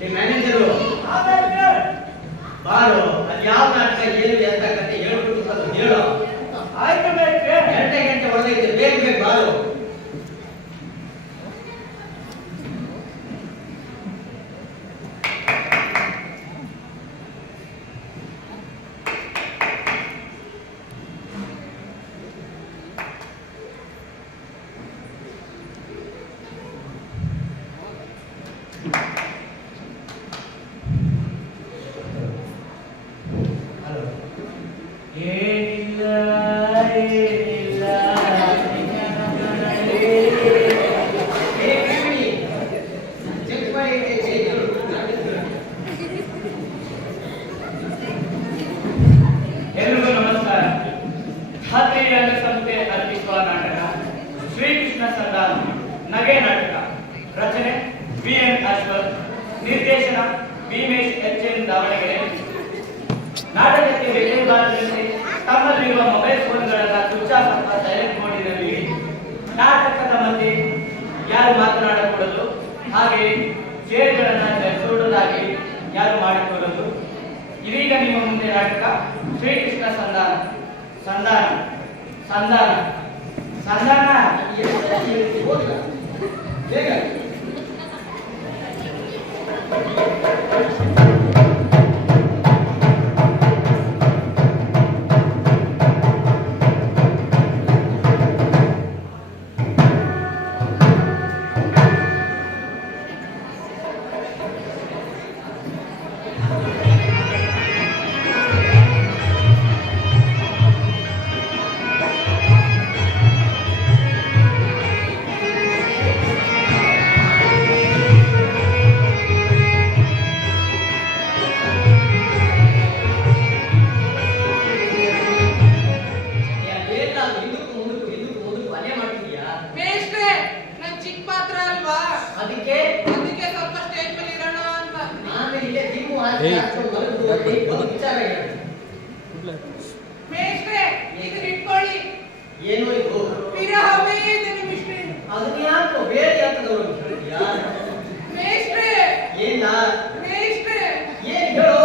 Manager ಬಾರು ಅದು ಯಾವ ನಾಟಕ ಏನು ಅಂತ ಕತೆ ಹೇಳ್ಬಿಟ್ಟು ಅದು ಹೇಳೋ. ಆಯ್ತು ಗಂಟೆ ಒಳಗೈತೆ, ಬೇಗ ಬೇಗ ಬಾರು. ಎಲ್ರಿಗೂ ನಮಸ್ಕಾರ. ಖಾತ್ರಿ ಸಂಸ್ಥೆ ಅರ್ಪಿಸುವ ನಾಟಕ ಶ್ರೀಕೃಷ್ಣ ಸಂಧಾನ ನಗೆ ನಾಟಕ. ರಚನೆ BN ಅಶ್ವಥ್, ನಿರ್ದೇಶನ ಭೀಮೇಶ್ HN ದಾವಣಗೆರೆ. ನಾಟಕಕ್ಕೆ ಬೇಕಾದಂತೆ ತಮ್ಮಲ್ಲಿರುವ ಮೊಬೈಲ್ ಫೋನ್ಗಳನ್ನು ಸ್ವಿಚ್ ಆಫ್ ಅಥವಾ ಸೈಲೆಂಟ್ ಮೋಡಿನಲ್ಲಿ ಇಡಿ. ನಾಟಕದ ಮಧ್ಯೆ ಯಾರು ಮಾತನಾಡಕೂಡದು, ಹಾಗೆ ಚೇರ್ಗಳನ್ನು ಧರಿಸುವುದಾಗಿ ಯಾರು ಮಾಡಿಕೊಳ್ಳಲು. ಇದೀಗ ನಿಮ್ಮ ಮುಂದೆ ನಾಟಕ ಶ್ರೀಕೃಷ್ಣ ಸಂಧಾನ. ಸಂಧಾನ ಸಂಧಾನ ಸಂಧಾನ ಏನು ಇದು ಅದನ್ನ ಯಾಕೋ ಬೇರೆ ಯಾಕದವರು ಏನ ಏನ್ ಹೇಳು.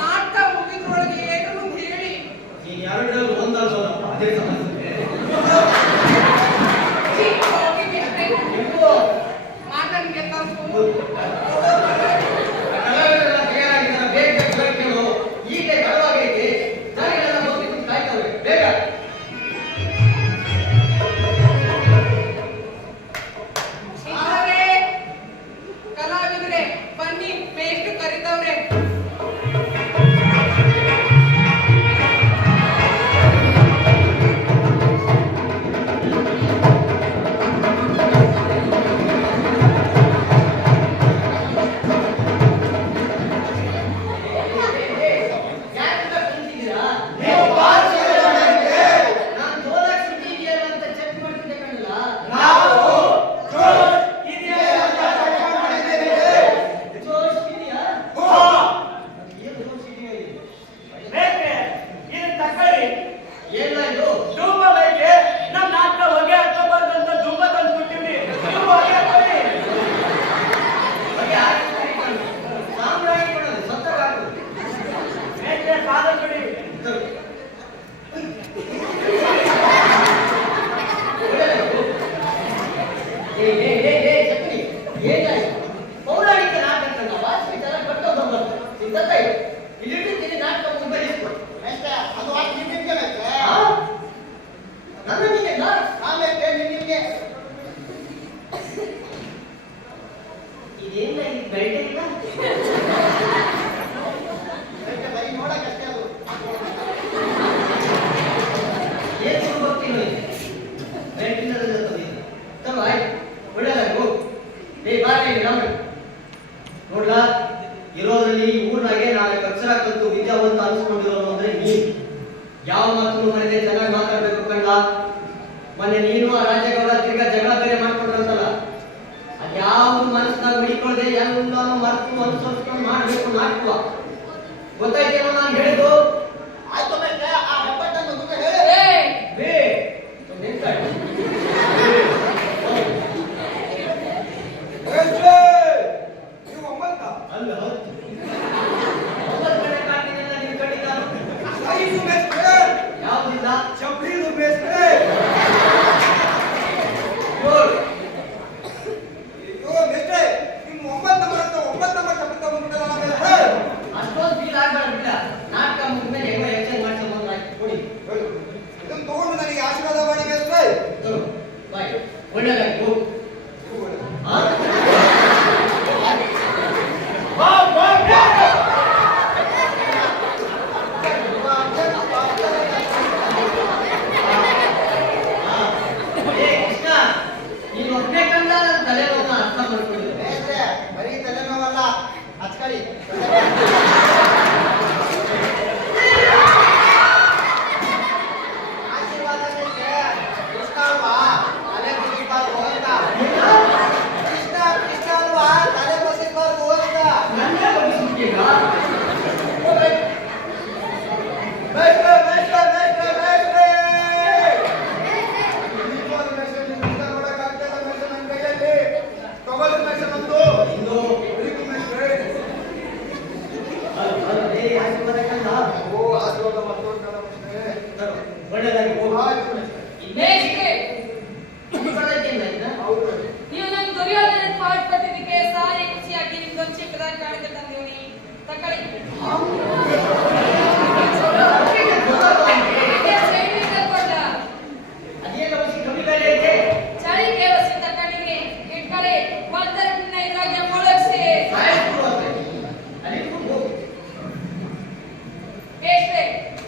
ನಾಟಕ ಮುಗಿದ್ರೊಳಗೆ ಏನು ಹೇಳಿ. ನೀನ್ ಎರಡರಲ್ಲಿ ಒಂದಲ್ವಲ್ಲಪ್ಪ, ಅದೇ ಸಮಸ್ಯೆ. ಮಾತನ್ಗೆ ತಪ್ಪು ನೋಡ್ಲಾ, ಇರೋದ್ರಲ್ಲಿ ಊರ್ನಾಗೆ ನಾಳೆ ಅಕ್ಷರ ಕಲಿತು ವಿದ್ಯಾವಂತ ಅನ್ಸ್ಕೊಂಡಿರೋನು ಅಂದ್ರೆ ನೀನ್. ಯಾವ ಮಾತನ್ನು ಮನೆಗೆ ಚೆನ್ನಾಗಿ ಮಾತಾಡ್ಬೇಕು ಕಣ್ಣ. ಮೊನ್ನೆ ನೀನು ಆ ರಾಜಗೌಡ ತಿರ್ಗಾ ಜಗಳ ಬೇರೆ ಮಾಡ್ಕೊಂಡ್ರಂತಲ್ಲ, ಅದ್ಯಾವ್ದು ಮನಸ್ಸಿನಾಗ ಹಿಡಿಕೊಳ್ಳದೆ ಎಲ್ಲಾನು ಮರ್ತು ಅನುಸರಿಸ್ಕೊಂಡು ಮಾಡ್ಬೇಕು ನಾಟಕ. ಗೊತ್ತಾಯ್ತೇನೋ ನಾನು ಹೇಳಿದ್ದು? ಆಯ್ತು ಆ ಹೆಬ್ಬಟ್ಟನ್ನು ಹೇಳಿ ಅಲ್ಲ ಒಳ್ಳೆದಾಯ್ತು. ಆ? ಬಾ ಬಾ ಬಾ ಏ ಕೃಷ್ಣ, ನೀನು ಒಪ್ಬೇಕಂತ ನನ್ನ ತಲೆನೋವನ್ನ ಅರ್ಥ ಮಾಡ್ಕೊಂಡಿದ್ದೆ. ಮೇಷ್ಟ್ರೆ, ಬರೀ ತಲೆನೋವಲ್ಲ ಹಚ್ಕಳಿ ಆಶೀರ್ವಾದ ಮೇಷ್ಟ್ರೆ. ಕೃಷ್ಣ ಅಲ್ವಾ ತಲೆ ಬಸಿಬಾರ್ದು ಅಂತ. ಕೃಷ್ಣ ಅಲ್ವಾ ತಲೆ ಬಸಿಬಾರ್ದು ಅಂತ. ನನ್ನೇ ಬಗ್ಗಿಸ್ಬಿಟ್ಟೀಗ? ಮೇಷ್ಟ್ರೆ, ಮೇಷ್ಟ್ರೆ, ಮೇಷ್ಟ್ರೆ, ಮೇಷ್ಟ್ರೆ. ಇನ್ನೊಂದು ಮೇಷ್ಟ್ರೆ, ನಿಮ್ ಮುಖ ನೋಡಕ್ಕಾಗ್ತಾ ಇಲ್ಲ ಮೇಷ್ಟ್ರೆ ನನ್ನ ಕೈಯಲ್ಲಿ. ತಗೊಳ್ಳಿ ಮೇಷ್ಟ್ರೆ ನಂದು. ಇನ್ನು ಹಿಡಿದು ಮೇಷ್ಟ್ರೆ. ಏ ಆಶೀರ್ವಾದ ಕಂದ. ಓ, ಆಶೀರ್ವಾದ ಮತ್ತೊಂದಲ್ಲ ಮೇಷ್ಟ್ರೆ. ಒಳ್ಳೆದಾಗಿ ಹೋಗು. ಆಯ್ತು ಮೇಷ್ಟ್ರೆ. ಬೇಸಿಗೆ ಈ ಕಡೆಗೆ ಏನಾಯ್ತಾ? ಹೌದು. ನೀವು ನನ್ ದುರ್ಯೋಧನ ಪಾಠ ಪಟ್ಟಿದ್ದಕ್ಕೆ ಸಾರಿ ಖುಷಿಯಾಗಿ ನಿಮ್ದೊಂದು ಚಿಕ್ಕದಾದ ಕಾಣಿಕೆ ತಂದೀವಿ ತಕೊಳ್ಳಿ. ಅದೇನೋ ವಸಿ ಕಮ್ಮಿ ಬೆಲೆ ಐತೆ. ಚಳಿಗೆ ವಸಿ ತಕೊಂಡಿನಿ ಇಟ್ಕೊಳ್ಳಿ. ಒಂದರನ್ನ ಇದ್ರಾಗೆ ಮುಳುಗ್ಸಿ. ಸಾಯಸ್ಬಿಡು ಅಂತೆ. ಅಲ್ಲಿ ಇಟ್ಕೊಂಡು ಹೋಗು. ಬೇಸ್ರೆ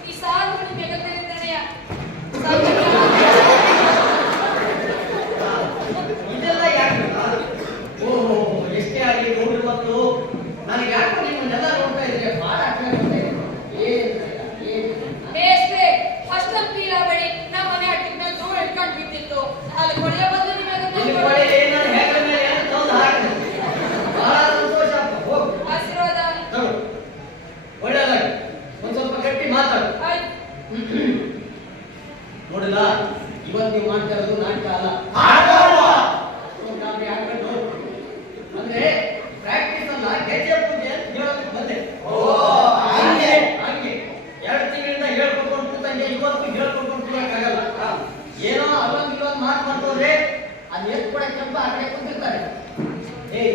ಈ ಸಾಲು ನಿಮಗೆ ಗೊತ್ತಿರುತ್ತನೆಯ ಇದೆಲ್ಲ ಯಾಕೆ ಬೇಡ? ಓಹೋ, ಎಷ್ಟೇ ಆಗಲಿ ಗೌಡ್ರು ಮತ್ತು ನನಗೆ ಯಾಕೋ ನಿಮ್ಮನ್ನೆಲ್ಲ ನೋಡ್ತಾ ಇದ್ರೆ ಭಾಳ ಅಟ್ರಾಕ್ಟ್ ಆಗ್ತಾ ಇದೆ. ಏನು ಬೇಸ್ರೆ ಅಷ್ಟೊಂದು ಪೀಲ ಬಳಿ ನಮ್ಮ ಮನೆ ಹಟ್ಟಿದ ಮೇಲೆ ಧೂಳು ಇಟ್ಕೊಂಡು ಬಿಟ್ಟಿತ್ತು. ಅಲ್ಲಿ ಕೊಳೆಯ ಬದಲು ಇಲ್ಲಿ ಕೊಳೆ ಏನಾದ್ರು ಹೆಗಲ ಮೇಲೆ ಏನು ತಂದು ಹಾಕಿದೆ. ಬಹಳ ಸಂತೋಷ ಅಪ್ಪ. ಹೋಗು. ಆಶೀರ್ವಾದ ತಗೋ. ಒಳ್ಳೆದಾಗಿ ಒಂದ್ ಸ್ವಲ್ಪ ಗಟ್ಟಿ ಮಾತಾಡು. ಆಯ್ತು. ನೋಡಿಲ್ಲ, ಇವತ್ತು ನೀವು ಮಾಡ್ತಾ ಇರೋದು ನಾಟಕ ಅಲ್ಲ. ಆಗಲ್ವಾ? ಒಂದು ಗಾಬರಿ ಆಗ್ಬೇಕು. ಅಂದ್ರೆ ಪ್ರಾಕ್ಟೀಸ್ ಅಲ್ಲ, ಗೆಜ್ಜೆ ಪೂಜೆ ಅಂತ ಹೇಳೋದಕ್ಕೆ ಬಂದೆ. ಓ, ಹಂಗೆ. ಹಂಗೆ 2 ತಿಂಗಳಿಂದ ಹೇಳ್ಕೊಟ್ಕೊಂಡು ಕೂತಂಗೆ ಇವತ್ತು ಹೇಳ್ಕೊಟ್ಕೊಂಡು ಕೂಡಕ್ಕಾಗಲ್ಲ. ಏನೋ ಅಲ್ಲೊಂದು ಇಲ್ಲೊಂದು ಮಾತು ಮಾಡ್ತವ್ರೆ, ಅದು ಎಷ್ಟು ಕೂಡ ಕೆಂಪ ಆ ಕಡೆ ಕೂತಿರ್ತಾರೆ. ಏಯ್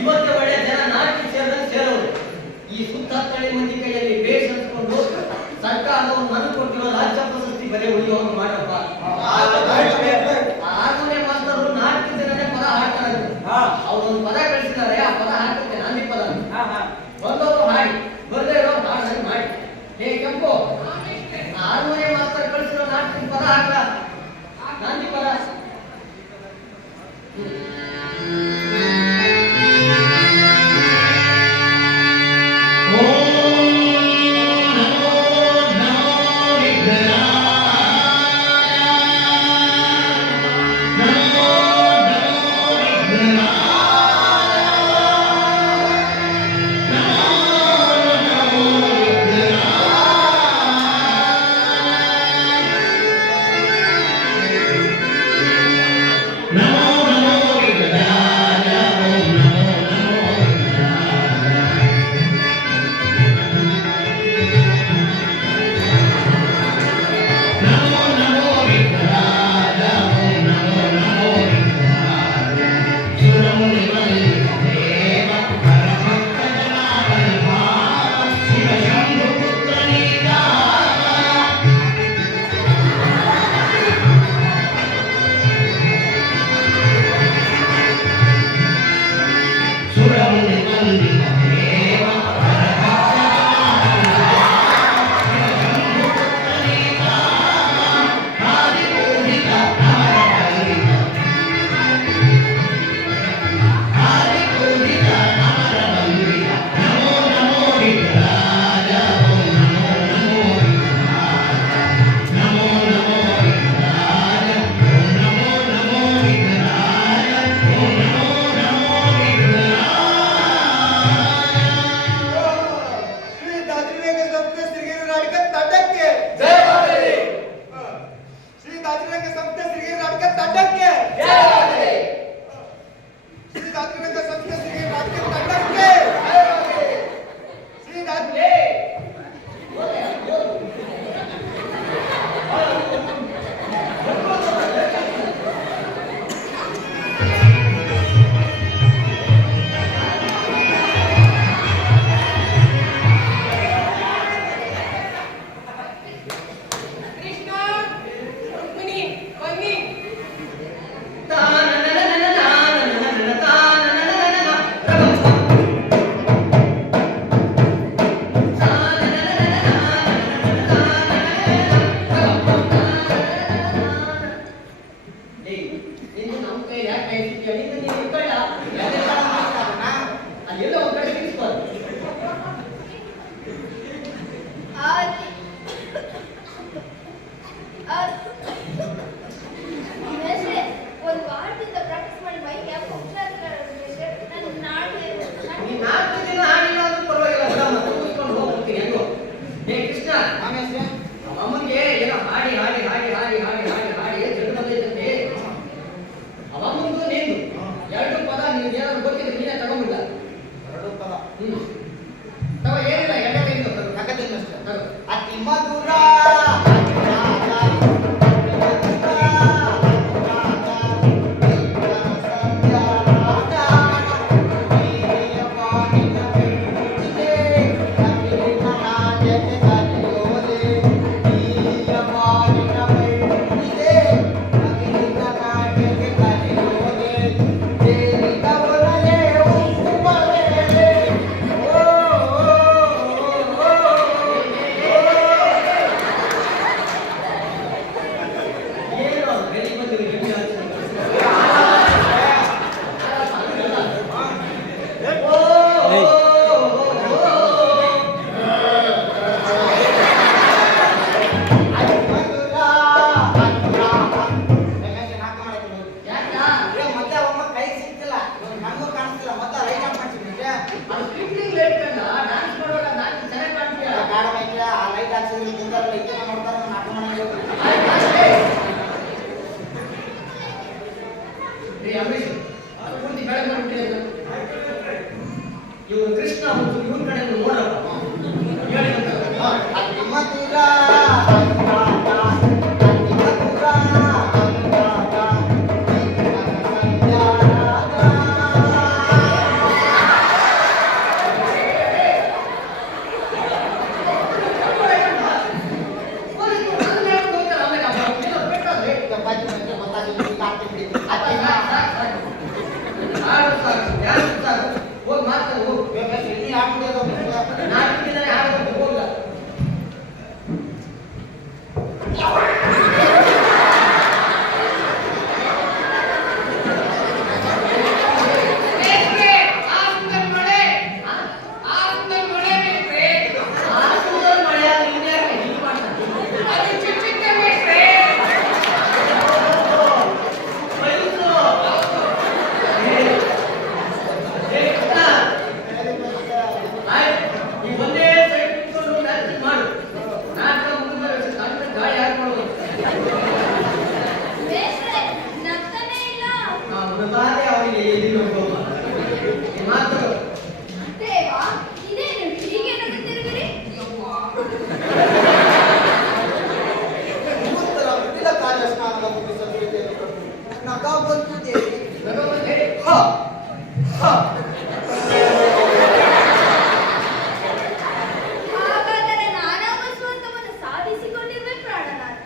ಇವತ್ತೇ ಒಳ್ಳೆ ಜನ ನಾಲ್ಕು ಸೇರಿದ್ರೆ ಸೇರೋರು. ಈ ಸುತ್ತಹತ್ತಳಿ ಮಂದಿ ಕೈಯಲ್ಲಿ ಬೇಸ್ ಅನ್ಸ್ಕೊಂಡು ಸರ್ಕಾರದವ್ರು ನನಗೆ ಕೊಟ್ಟಿರೋ ರಾಜ್ಯ ಪ್ರಶಸ್ತಿ ಬೆಲೆ ಉಳಿಯುವಂಗೆ ಮಾಡಪ್ಪ. ಹಾರ್ಮೋನಿಯಂ ಮಾಸ್ತರು ನಾಲ್ಕು ದಿನನೇ ಪದ ಹಾಡ್ತಾರೆ. ಅವ್ರೊಂದು ಪದ ಕಳಿಸಿದ್ದಾರೆ, ಆ ಪದ ಹಾಕುತ್ತೆ ನಾಂದಿ ಪದ. ಬಂದವರು ಹಾಡಿ, ಬರ್ದೇ ಇರೋ ಹಾಡನ್ನು ಮಾಡಿ. ಹೇ ಕೆಂಪು, ಹಾರ್ಮೋನಿಯಂ ಮಾಸ್ತರ್ ಕಳಿಸಿರೋ ನಾಲ್ಕು ಪದ ಹಾಕ ನಾಂದಿ ಪದ. ಮೇಷ್ಟ್ರೆ, ಒಂದು ವಾರದಿಂದ ಪ್ರಾಕ್ಟೀಸ್ ಮಾಡಿ ಮೈ ಯಾಕೆ ಹುಷಾರಿಲ್ಲ ಮೇಷ್ಟ್ರೆ. ನಾನು ನಾಳೆ ನೀ 4 ದಿನ ಹಾಡಿಲ್ಲ ಅಂದ್ರೂ ಪರವಾಗಿಲ್ಲ ಬಿಡಮ್ಮ, ಕೂತ್ಕೊಂಡು ಹೋಗ್ಬಿಡ್ತೀನಿ ಹೆಂಗೋ. ಏ ಕೃಷ್ಣ, ಆಮೇಲೆ ಅವಮ್ಮನಿಗೆ ಏನೋ ಹಾಡಿ ಹಾಡಿ ಹಾಡಿ ಹಾಡಿ ಹಾಡಿ ಹಾಡಿ ಹಾಡಿ ಜಡ್ಡು ಬಂದೈತಂತೆ. ಅವಮ್ಮಂದು ನಿಂದು 2 ಪದ ನಿನ್ಗೆ ಏನಾದ್ರು ಗೊತ್ತಿದ್ರೆ ನೀನೇ ತಗೊಂಬಿಡ. ಎರಡು ಪದ ತಗೋ, ಏನಿಲ್ಲ ಎಣ್ಣೆ ತೆಗೆದು ತಗತೀನಿ ಅಷ್ಟೇ. ತಗೋ. ಅತಿ ಮಧುರ ಏನೋ ಬೆಳಿ ಬಂದಿರಿ ಎಣ್ಣೆ ಹಚ್ಚಿದ್ರೆ. ಓ, ಓ, ಓ, ಓ. ಮತ್ತೆ ಒಮ್ಮ ಕೈ ಸಿಕ್ತಿಲ್ಲ, ನಮಗೂ ಕಾಣಿಸ್ತಿಲ್ಲ. ಮತ್ತೆ ರೈಟ್ ಆಫ್ ಮಾಡ್ಸಿದ್ರೆ ಅದು ಸ್ಕಿಪ್ಪಿಂಗ್ ಲೇಟ್ ಕಣ್ಣ, ಡ್ಯಾನ್ಸ್ ಮಾಡುವಾಗ ನಾಲ್ಕು ಚೆನ್ನಾಗಿ ಕಾಣ್ತೀಯ. ಬೇಡ ಮೈಕ್ಲ, ಆ ಲೈಟ್ ಹಾಕ್ಸಿದ್ರೆ ತಿಂತಾರಲ್ಲ, ಇದನ್ನ ನೋಡ್ತಾರೆ, ನಾಟಕ ಮಾಡಂಗಿಲ್ಲ. ಏ ಅಂಬರೀಷ್, ಅದು ಪೂರ್ತಿ ಬೆಳಗ್ಗೆ ಮಾಡ್ಬಿಟ್ಟಿದೆ. ಇವ್ನು ಕೃಷ್ಣ ಮತ್ತು ಇವನ್ ಕಡೆ ನೋಡಪ್ಪ. ಹೇಳಿ ಅಂತ. ಅತಿ ಮಧುರ ಪೊಲೀಸ್ರು ನನ್ನ ಹೇಳ್ಕೊಂಡು ಹೋಗ್ತಾರೆ, ಆಮೇಲೆ ಅವ್ರು ಏನೋ ಬೇಕಾದ್ರೆ. ಹಾಡು ಸಾಕು, ಡ್ಯಾನ್ಸ್ ಸಾಕು. ಹೋಗಿ ಮಾತಾಡು, ಹೋಗು. 4 ದಿನನೇ ಹಾಡೋದು ಹೋಗ. ಮೇಷ್ಟ್ರೆ, ನಗ್ತಾನೇ ಇಲ್ಲ. ದೇವಾ, ಇದೇನು ಹೀಗೆ ನಗುತ್ತಿರುವಿರಿ? ಹಾಗಾದರೆ ನಾನವ ಸ್ವಂತವನ್ನು ಸಾಧಿಸಿಕೊಂಡಿರುವೆ ಪ್ರಾಣನಾಥ.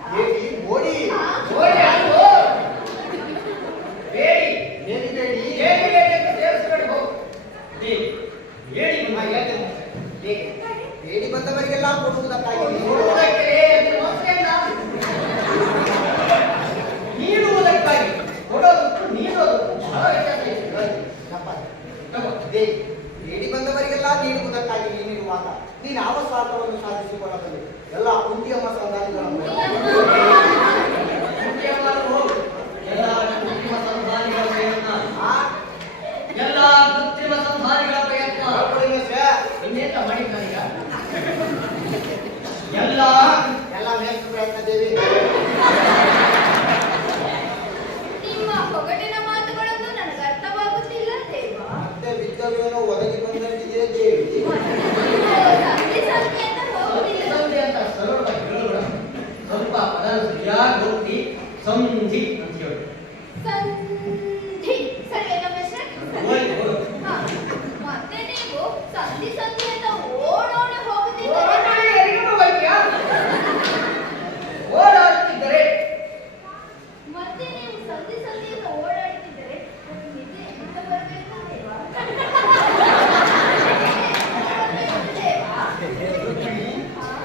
ಬೇಡಿ ಬಂದವರಿಗೆಲ್ಲ ಕೊಡುವುದಕ್ಕಾಗಿ ನೀಡುವುದಕ್ಕಾಗಿ ಕೊಡೋದಕ್ಕೂ ನೀಡೋದಕ್ಕೂ ಬಹಳ ವ್ಯತ್ಯಾಸ ಇದೆ. ಬೇಡಿ ಬಂದವರಿಗೆಲ್ಲ ನೀಡುವುದಕ್ಕಾಗಿ ನೀನಿರುವಾಗ ನೀನು ಯಾವ ಸ್ವಾರ್ಥವನ್ನು ಸಾಧಿಸಿಕೊಳ್ಳಬಲ್ಲೆ? ಎಲ್ಲ ಕುಂತಿಯಮ್ಮ ಸಂಗಾತಿಗಳನ್ನು ಎಲ್ಲ ಕೃತ್ರಿಮ ಸಂಧಾನಿಗಳ ಪ್ರಯತ್ನ, ಎಲ್ಲ ಕೃತ್ರಿಮ ಸಂಧಾನಿಗಳ ಪ್ರಯತ್ನ ಇನ್ನೇತ ಮಾಡಿದ್ದಾನೀಗ. ಎಲ್ಲ ಎಲ್ಲ ಮೇಷ್ಟು ಪ್ರಯತ್ನ ದೇವಿ. ನಿಮ್ಮ ಹೊಗಟಿನ ಮಾತುಗಳನ್ನು ನನಗೆ ಅರ್ಥವಾಗುತ್ತಿಲ್ಲ ದೇವ. ಮತ್ತೆ ವಿದ್ಯವೇನೋ ಒದಗಿ ಬಂದಂತಿದೆ ದೇವಿ. ಸಂಧಿ ಸಂಧಿ ಅಂತ ಹೋಗುತ್ತಿಲ್ಲ. ಸಂಧಿ ಅಂತ ಸರಳವಾಗಿ ಹೇಳೋಣ. ಸ್ವಲ್ಪ ಪದ ಸರಿಯಾಗಿ ಹೋಗಿ ಸಂಧಿ ಅಂತ ಹೇಳಿ. ಸಂಧಿ ಸರಿಯಲ್ಲ ಮೇಷ್ಟ್ರೆ? ಹೋಯ್ತು. ಹಾ. ಮತ್ತೆ ನೀವು ಸಂಧಿ ಸಂಧಿ ಅಂತ ಓಡೋಡಿ ಹೋಗುತ್ತಿದ್ದರೆ ಓಡಾಡುತ್ತಿದ್ದರೆ ಮತ್ತೆ ನೀವು ಸಂಧಿ ಸಂಧಿಯಿಂದ ಓಡಾಡುತ್ತಿದ್ದರೆ ಅದು ನಿದ್ದೆ ಎಲ್ಲಿಂದ ಬರಬೇಕು ದೇವಾ? ದೇವಾ? ಹಾ?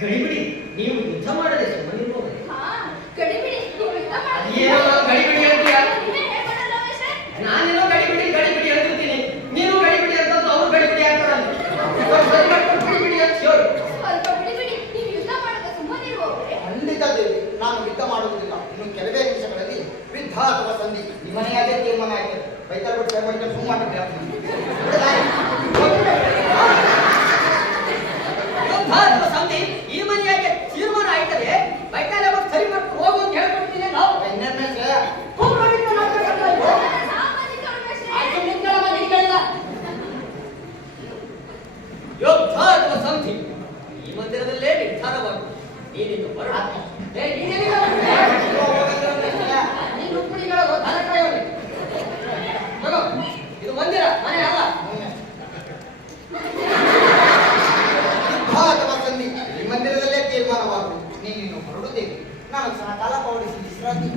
ಗಡಿಬಿಡಿ, ನೀವು ಯುದ್ಧ ಮಾಡದೆ ಸುಮ್ಮನಿರ್ಬೋದು. ಹಾ, ಗಡಿಬಿಡಿ, ನೀವು ಯುದ್ಧ ಮಾಡಿ. ಏನೋ ಗಡಿಬಿಡಿ ಅಂತೀಯ? ನೀವೇ ಹೇಳ್ಬೋದಲ್ಲ ಮೇಷ್ಟ್ರೆ? ನಾನೇನೋ ಗಡಿಬಿಡಿ ಗಡಿಬಿಡಿ ಅಂತಿರ್ತೀನಿ, ನೀನು ಗಡಿಬಿಡಿ ಅಂತ ಅವ್ರು ಗಡಿಬಿಡಿ ಆಗ್ತಾರಲ್ಲ. ಗಡಿಬಿಡಿ ಅಂತ ಹೇಳು. ಸ್ವಲ್ಪ ಬಿಡಿ, ನೀವು ಯುದ್ಧ ಮಾಡದೆ ಸುಮ್ಮನಿರುವವರೇ? ಖಂಡಿತ ದೇವಿ, ನಾನು ಯುದ್ಧ ಮಾಡುವುದಿಲ್ಲ. ಇನ್ನು ಕೆಲವೇ ನಿಮಿಷಗಳಲ್ಲಿ ಯುದ್ಧ ಅಥವಾ ಸಂಧಿ ನಿಮ್ಮನೆಯಾಗೆ ತೀರ್ಮಾನ ಆಯ್ತದೆ. ಬೈತಾಲ್ ಬಿಟ್ಟು ಮಾಡಿದ್ರೆ ಸುಮ್ಮನೆ ಯುದ್ಧ ಅಥವಾ ಸಂಧಿ ಈ ಮನೆಯಾಗೆ ತೀರ್ಮಾನ ಆಯ್ತದೆ. ಬೈತಾಲೆ ಅವ್ರು ಸರಿ ಮಾಡ್ಕೊಂಡು ಹೋಗು ಅಂತ ಹೇಳ್ಕೊಡ್ತೀನಿ ನಾವು. ಸಾಮಾಜಿಕರು ಮೇಷ್ಟ್ರೆ. ಯುದ್ಧ ಅಥವಾ ಸಂಧಿ ಈ ಮಂದಿರದಲ್ಲೇ ನಿರ್ಧಾರವಾಗುವುದು. ನೀನಿನ್ನು ಬರ. ಇದು ಮಂದಿರ, ಮನೆ ಅಲ್ಲ. ಯುದ್ಧ ಅಥವಾ ಸಂಧಿ ಈ ಮಂದಿರದಲ್ಲೇ ತೀರ್ಮಾನವಾಗುವುದು. ನೀನಿನ್ನು ಹೊರಡುತ್ತೇವೆ. ನಾನು ಸಹ ಕಾಲ ಪೌಡಿಸಿ ವಿಶ್ರಾಂತಿ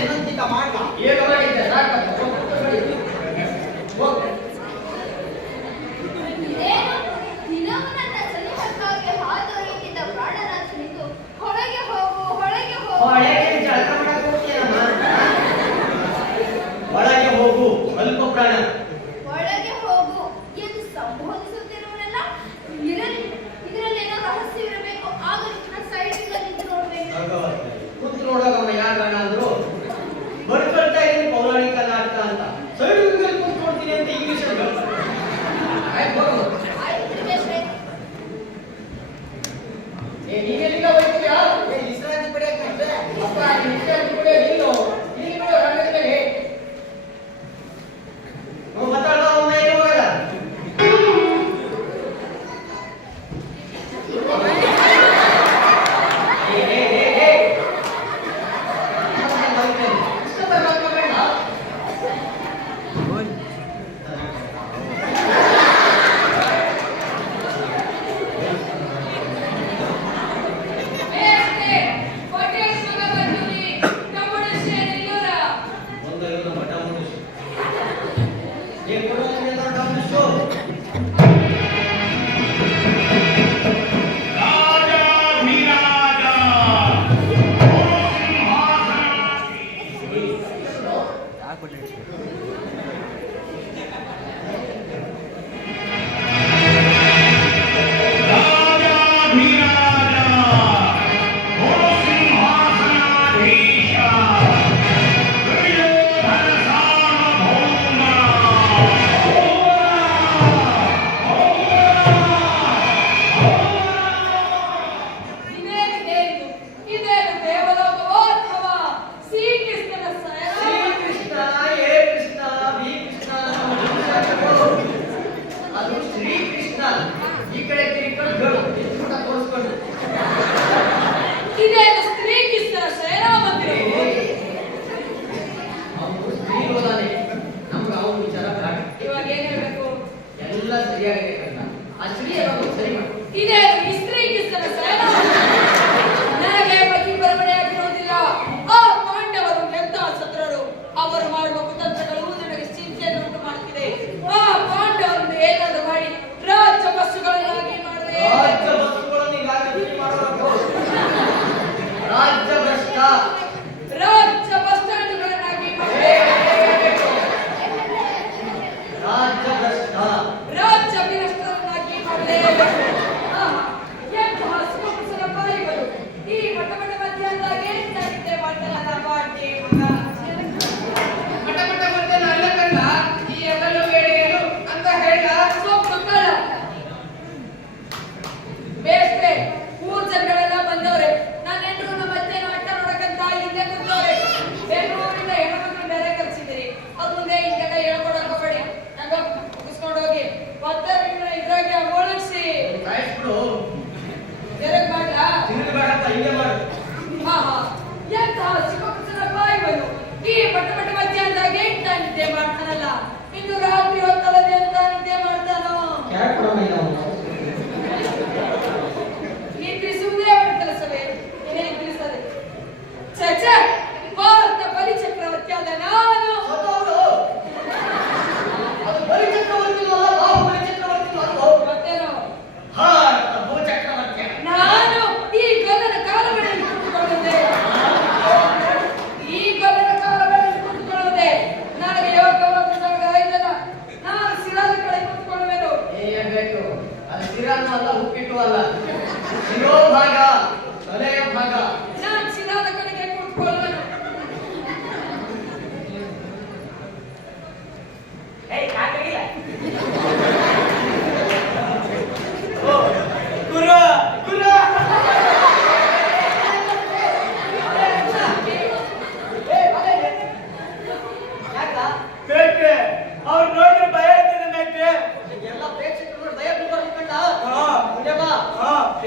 ಇನ್ನೊಂದಿಕ ಮಾಡ ಈಗ ಮಾಡಿದ್ದೆ ಸಾಕು. ಹೋಗು. ಇದೇನು? ದಿನವೂ ನನ್ನ ಸನಿಹಕ್ಕಾಗಿ ಹಾತೊರೆಯುತ್ತಿದ್ದ ಪ್ರಾಣನಾಥನಿಂದು ಹೊರಗೆ ಹೋಗು, ಹೊರಗೆ ಹೋಗು. ಒಳಗೆ ಜಳಕ ಮಾಡಕ್ಕೆ ಹೋಗ್ತೀಯಮ್ಮ? ಒಳಗೆ ಹೋಗು ಅಲ್ಪ ಪ್ರಾಣ. ಒಳಗೆ ಹೋಗು ಎಂದು ಸಂಬೋಧಿಸುತ್ತಿರುವನೆಲ್ಲ ಇರಲಿ, ಇದರಲ್ಲೇನೋ ರಹಸ್ಯವಿರಬೇಕು. ಆಗ ನನ್ನ ಸೈಡಿಂದ ನಿಂತು ನೋಡ್ಬೇಕು. ಕೂತು ನೋಡೋಕಮ್ಮ ಯಾರು ಬೇಡ ಅಂದ್ರು. ಬರ್ಕೊಳ್ತಾ ಇದ್ದೀನಿ ಪೌರಾಣಿಕ ನಾಟಕ ಅಂತ. ಸೈಡ್ ಕೂತು ನೋಡ್ತೀನಿ ಅಂತ ಇಂಗ್ಲಿಷ್ ಆಯ್ತು ಹೋಗು. ಆಯ್ತು ಮೇಷ್ಟ್ರೆ. ನೀವೆಲ್ಲಿಗ ಹೋಗ್ತೀಯಾ? ವಿಶ್ರಾಂತಿ ಪಡೆಯಕ್ಕೆ ಅಪ್ಪ ವಿಶ್ರಾಂತಿ ಕೊಡಿ. ನೀನು ರಂಗದಲ್ಲಿ ಮಾತಾಡ್ದ ಒಮ್ಮೆ ಎಲ್ಲಿ ಹೋಗಲ್ಲ.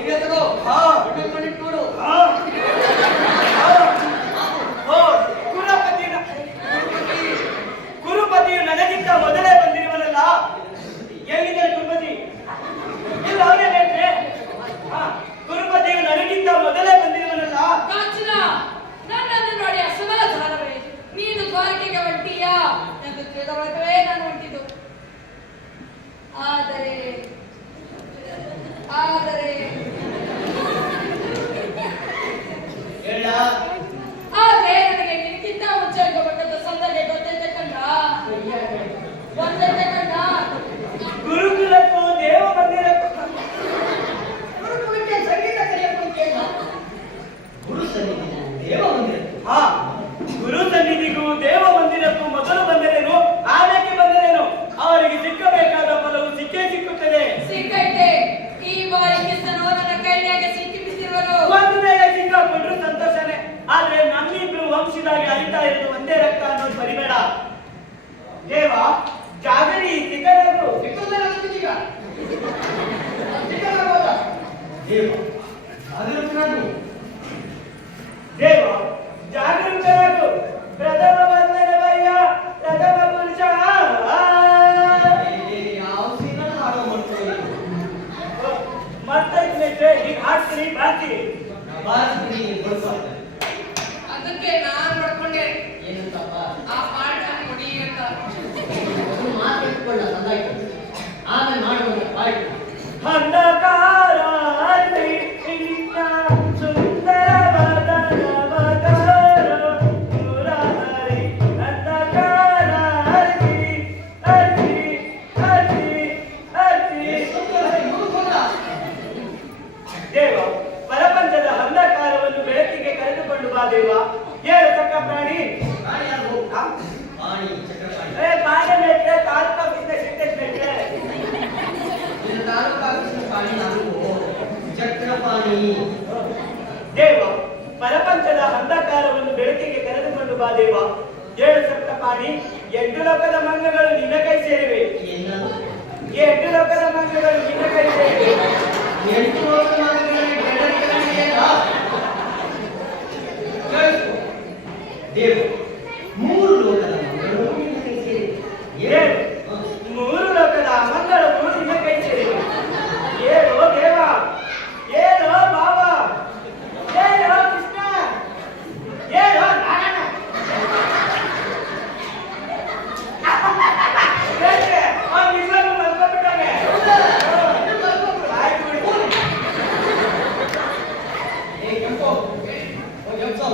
ಹೀಗೆ ತಗೋ. ಹಾ. ಕಣ್ಣಿಟ್ಟು ನೋಡು. ಆ. ಆ. ಓ, ಕುರುಪತಿಯು ನನಗಿಂತ ಮೊದಲೇ ಬಂದಿರುವನಲ್ಲ. ಎಲ್ಲಿದೆ ಕುರುಪತಿ? ಇಲ್ಲ, ಅವನೇ ಬೇಕ್ರೆ. ಕುರುಪತಿಯು ನನಗಿಂತ ಮೊದಲೇ ಬಂದಿರುವನಲ್ಲ. ಕಾಂಚನ, ನನ್ನನ್ನು ನೋಡಿ ಅಸಮಾಧಾನವೇ. ನೀನು ದ್ವಾರಕೆಗೆ ಹೊಂಟೀಯಾ ಎಂದು ತಿಳಿದ ಬಳಿಕವೇ ನಾನು ಹೊಂಟಿದ್ದು. ಆದರೆ ಹೇಳ. ಆದ್ರೆ ನನಗೆ ನಿನಗಿಂತ ಮುಂಚೆ ಹೋಗಬೇಕಂತ ಸಂದರ್ಭ ಗೊತ್ತೈತೆ ಕಂಡ. ಗೊತ್ತೈತೆ ಕಂಡ. ಗುರುಕುಲಕ್ಕೂ ದೇವ ಮಂದಿರಕ್ಕೂ ಗುರುಕುಲಕ್ಕೆ ಸಂಗೀತ ಕಲಿಯಕ್ಕೆ ಗುರು ಸನ್ನಿಧಿ ದೇವ ಮಂದಿರ. ಹಾ, ಗುರು ಸನ್ನಿಧಿಗೂ ದೇವ ಮಂದಿರಕ್ಕೂ ಮೊದಲು ಬಂದರೇನು, ಆಮೇಲೆ ಬಂದರೇನು, ಅವರಿಗೆ ಸಿಕ್ಕಬೇಕಾದ ಫಲವು ಸಿಕ್ಕೇ ಸಿಕ್ಕುತ್ತದೆ. ಸಿಕ್ಕೈತೆ. ಈ ಬಾರಿ ಕಿಸ್ತನೋ ನನ್ನ ಕೈಯಾಗೆ ಸಿಕ್ಕಿ ಬಿದ್ದಿರುವನು. ಒಂದು ವೇಳೆ ಸಿಕ್ಕಾಕೊಂಡ್ರು ಸಂತೋಷನೇ. ಆದ್ರೆ ನಮ್ಮಿಬ್ರು ವಂಶದಾಗಿ ಹರಿತಾ ಇರೋದು ಒಂದೇ ರಕ್ತ ಅನ್ನೋದು ಬರಿಬೇಡ. ದೇವ ಜಾಗರಿ ಸಿಕ್ಕರು ದೇವ ಜಾಗೃತನಾಗು. ದೇವ ಜಾಗೃತರಾಗು. ಪ್ರಥಮ ಬಂಧನವಯ್ಯ ಪ್ರಥಮ ಪುರುಷ. ಯಾವ ಸೀನ ಹಾಡೋ ಮಾಡ್ತೀವಿ. ಮತ್ತೈತೆ ಈಗ ಹಾಕ್ತೀನಿ ಬಾಕಿ ಬಾರಿಸ್ತೀನಿ ಬಡ್ಸ್ತಾರೆ. ಅದಕ್ಕೆ ನಾನು ಮಾಡ್ಕೊಂಡೆ ಏನಂತಪ್ಪ ಆ ಪಾಠ ನೋಡಿ ಅಂತ. ಮಾತು ಇಟ್ಕೊಳ್ಳ ಸಂದಾಯ್ತು. ಆಮೇಲೆ ಮಾಡುವಂತ ಪಾಠ ಅಂಧಕಾರ ನಿನ್ನ ಸುಂದರವಾದ ನವತಾರ ಮುರಾರಿ. ಅಂಧಕಾರ ಅರ್ಜಿ ಅರ್ಜಿ ಅರ್ಜಿ ಅರ್ಜಿ. ದೇವ, ಪರಪಂಚದ ಅಂಧಕಾರವನ್ನು ಬೆಳಕಿಗೆ ಕರೆದುಕೊಂಡು ಬಾ ದೇವ. ಏಳು ಚಕ್ರ ಪ್ರಾಣಿ. ಪ್ರಾಣಿ ಯಾರು? ಆ? ಪ್ರಾಣಿ ಚಕ್ರಪಾಣಿ. ಪ್ರಾಣಿ ಬೇಕೆ, ತಾಲೂಕ ಬಿಸ್ನೆಸ್ ಬೇಕೆ. ಇದು ತಾಲೂಕು ಆಫೀಸಿನ ಪ್ರಾಣಿ ನಾನು ಚಕ್ರಪಾಣಿ. ದೇವ, ಪರಪಂಚದ ಅಂಧಕಾರವನ್ನು ಬೆಳಕಿಗೆ ಕರೆದುಕೊಂಡು ಬಾ ದೇವ. ಏಳು ಸಪ್ತಪಾಣಿ, 8 ಲೋಕದ ಮಂಗಗಳು ನಿನ್ನ ಕೈ ಸೇರಿವೆ. ಏನದು? 8 ಲೋಕದ ಮಂಗಗಳು ನಿನ್ನ ಕೈ ಸೇರಿವೆ. 8 ಲೋಕನಾಥಗಳಿಗೆ ಬೆಳಕಿನ ಕೇಳಿಸು. ದೇವ 3 ಲೋಕದ ಮಂಗಳು ನಿನ್ನ ಕೈ ಸೇರಿವೆ. ಏಳು 3 ಲೋಕದ ಮಂಗಳಗಳು ನಿನ್ನ ಕೈ ಸೇರಿವೆ. ಏಳು ದೇವ, ಏಳು ಬಾಬಾ, ಏಳು ಕೃಷ್ಣ, ಏಳು ನಾರಾಯಣ. ಬೇಕೆ, ಅವ್ನು ನಿಜವಾಗ್ಲೂ ಮಲ್ಕೊಂಡ್ಬಿಟ್ಟಾನೆ. ಆಯ್ತು ಬಿಡು. ಏ ಕೆಂಪು, ಓ ಕೆಂಪು,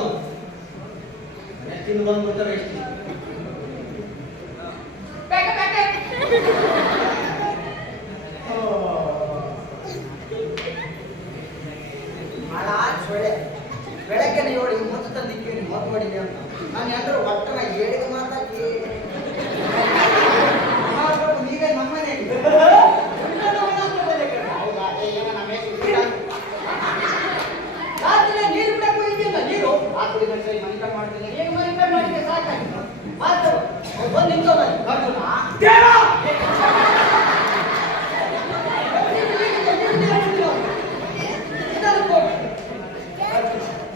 ಎಷ್ಟಿಂದ ಬಂದ್ಬಿಡ್ತಾರೆ ಎಷ್ಟು? ಬೇಕ ಬೇಕ. ಬೆಳಗ್ಗೆ ನೋಡಿ ಮುತ್ತು ತಂದಿಕ್ಕಿ ಮದ್ದು ಮಾಡಿದೆ ಅಂತ ನಾನು ಎಲ್ಲರೂ ಒಟ್ಟನ ಹೇಳಿದ ಮಾತಾಡಿ ನೀವೇ ನಮ್ಮನೆ ರಾತ್ರಿ ನೀರು ಬಿಡಕ್ಕೂ ಇದೆಯಲ್ಲ ನೀರು ಆ ಕುಡಿದ ಸರಿ ಮನಿಕಲ್ ಮಾಡ್ತೀನಿ ಏನು ಮನಿಕಲ್ ಮಾಡಿದ್ರೆ ಸಾಕಾಗಿತ್ತು ಮಾತು ಬಂದು ನಿಂತೋದ ದೇವ,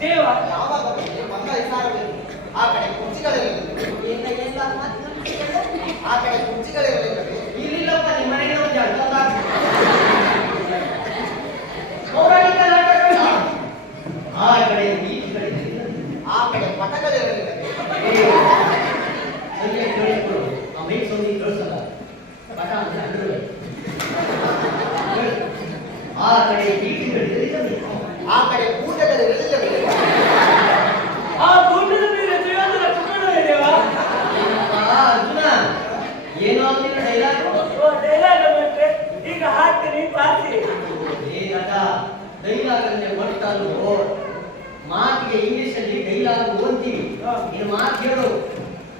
ದೇವ, ಯಾವಾಗ ಬಂದ ಇಸಾರಬೇಕು ಆ ಕಡೆ ಕುರ್ಚಿಗಳಿರಲಿಲ್ಲ ಆ ಕಡೆ ಕುರ್ಚಿಗಳಿರಲಿಲ್ಲವೇ ಇಲ್ಲಿಲ್ಲಪ್ಪ ನಿಮ್ಮ ಮನೆಗೆ ಒಂದು ಅರ್ಥ ಪೌರಾಣಿಕ ನಾಟಕಗಳ ಆ ಕಡೆ ಬೀಚ್ಗಳಿರಲಿಲ್ಲ. ಆ ಕಡೆ ಪಟಗಳಿರಲಿಲ್ಲವೇ ಸರಿಯಾಗಿ ಕೇಳಿಸ್ಕೊಡು. ಆ ಮೈಕ್ ಸೌಂಡಿ ಕೇಳಿಸಲ್ಲ. ಪಟ ಅಂದ್ರೆ ಅಂಡರ್ವೇರ್. ಆ ಕಡೆ ಬೀಚ್ಗಳಿರಲಿಲ್ಲ. ಆ ಕಡೆ ಕೂಟಗಳಿರಲಿಲ್ಲವೇ ಆ ಕೂಟದ ಮೇಲೆ ಶ್ರೀರಾಮನ ಕುಕ್ಕಣವೇ ದೇವ. ಏನಪ್ಪ ಅರ್ಜುನ, ಏನೋ ಅಂತಿನ ಡೈಲಾಗ್. ಓ, ಡೈಲಾಗ್ ಮತ್ತೆ ಈಗ ಹಾಕ್ತೀನಿ ಪಾಸಿ. ಏನದ ಡೈಲಾಗ್ ಅಂದ್ರೆ ಒಟ್ಟದು ಮಾತಿಗೆ ಇಂಗ್ಲಿಷ್ ಅಲ್ಲಿ ಡೈಲಾಗ್ ಓದ್ತೀವಿ. ಇನ್ನು ಮಾತು ಹೇಳು.